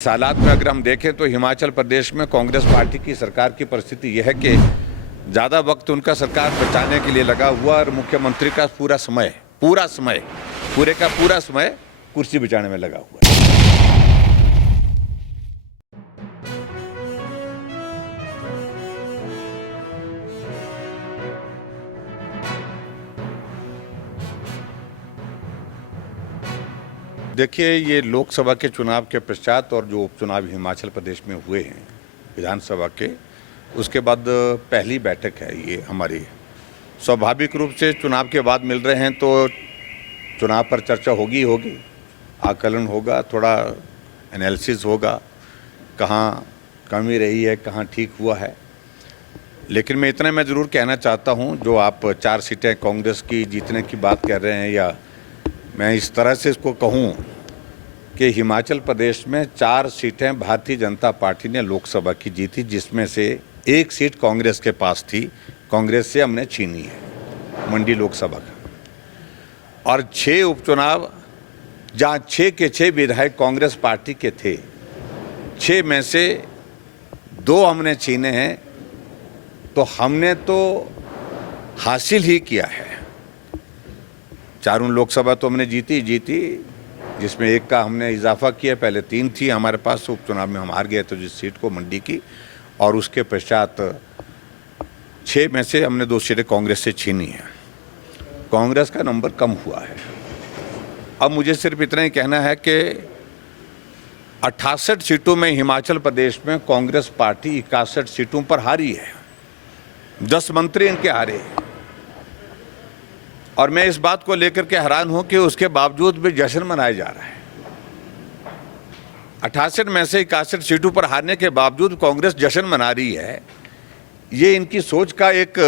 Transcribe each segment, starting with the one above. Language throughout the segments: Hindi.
हालात में अगर हम देखें तो हिमाचल प्रदेश में कांग्रेस पार्टी की सरकार की परिस्थिति यह है कि ज़्यादा वक्त उनका सरकार बचाने के लिए लगा हुआ और मुख्यमंत्री का पूरा समय कुर्सी बचाने में लगा हुआ है। देखिए, ये लोकसभा के चुनाव के पश्चात और जो उपचुनाव हिमाचल प्रदेश में हुए हैं विधानसभा के, उसके बाद पहली बैठक है ये हमारी। स्वाभाविक रूप से चुनाव के बाद मिल रहे हैं तो चुनाव पर चर्चा होगी, आकलन होगा, थोड़ा एनालिसिस होगा, कहाँ कमी रही है, कहाँ ठीक हुआ है। लेकिन मैं इतना मैं ज़रूर कहना चाहता हूँ, जो आप 4 सीटें कांग्रेस की जीतने की बात कर रहे हैं, या मैं इस तरह से इसको कहूं कि हिमाचल प्रदेश में 4 सीटें भारतीय जनता पार्टी ने लोकसभा की जीती, जिसमें से 1 सीट कांग्रेस के पास थी, कांग्रेस से हमने छीनी है मंडी लोकसभा का। और 6 उपचुनाव जहां 6 के 6 विधायक कांग्रेस पार्टी के थे, 6 में से 2 हमने छीने हैं, तो हमने तो हासिल ही किया है। 4 लोकसभा तो हमने जीती, जिसमें 1 का हमने इजाफा किया। पहले 3 थी हमारे पास, उपचुनाव में हम हार गए तो जिस सीट को मंडी की, और उसके पश्चात 6 में से हमने 2 सीटें कांग्रेस से छीनी है। कांग्रेस का नंबर कम हुआ है। अब मुझे सिर्फ इतना ही कहना है कि 68 सीटों में हिमाचल प्रदेश में कांग्रेस पार्टी 61 सीटों पर हारी है। 10 मंत्री इनके हारे हैं। और मैं इस बात को लेकर के हैरान हूं कि उसके बावजूद भी जश्न मनाया जा रहा है। 68 में से 61 सीटों पर हारने के बावजूद कांग्रेस जश्न मना रही है। ये इनकी सोच का एक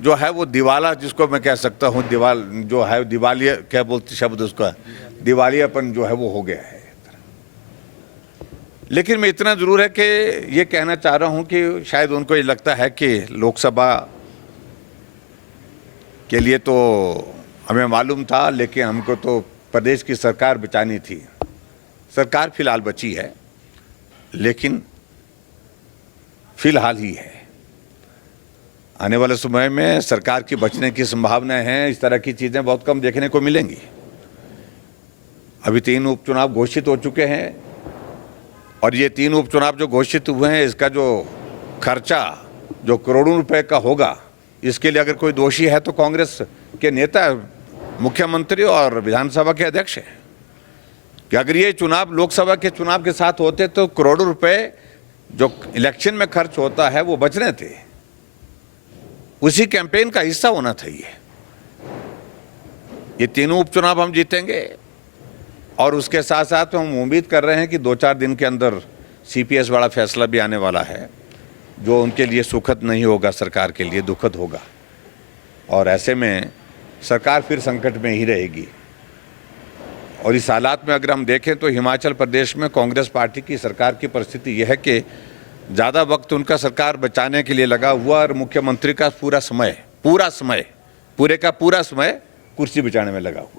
जो है वो दिवाला, जिसको मैं कह सकता हूं, दिवालिया क्या बोलते शब्द उसका, दिवालियापन जो है वो हो गया है। लेकिन मैं इतना जरूर है कि ये कहना चाह रहा हूं कि शायद उनको ये लगता है कि लोकसभा के लिए तो हमें मालूम था, लेकिन हमको तो प्रदेश की सरकार बचानी थी। सरकार फिलहाल बची है, लेकिन फिलहाल ही है। आने वाले समय में सरकार की बचने की संभावनाएं हैं। इस तरह की चीज़ें बहुत कम देखने को मिलेंगी। अभी 3 उपचुनाव घोषित हो चुके हैं, और ये 3 उपचुनाव जो घोषित हुए हैं, इसका जो खर्चा जो करोड़ों रुपए का होगा, इसके लिए अगर कोई दोषी है तो कांग्रेस के नेता, मुख्यमंत्री और विधानसभा के अध्यक्ष हैं। कि अगर ये चुनाव लोकसभा के चुनाव के साथ होते तो करोड़ों रुपए जो इलेक्शन में खर्च होता है वो बचने थे, उसी कैंपेन का हिस्सा होना था। ये तीनों उपचुनाव हम जीतेंगे, और उसके साथ साथ हम उम्मीद कर रहे हैं कि 2-4 दिन के अंदर CPS वाला फैसला भी आने वाला है, जो उनके लिए सुखद नहीं होगा, सरकार के लिए दुखद होगा। और ऐसे में सरकार फिर संकट में ही रहेगी। और इस हालात में अगर हम देखें तो हिमाचल प्रदेश में कांग्रेस पार्टी की सरकार की परिस्थिति यह है कि ज़्यादा वक्त उनका सरकार बचाने के लिए लगा हुआ और मुख्यमंत्री का पूरा समय कुर्सी बचाने में लगा हुआ।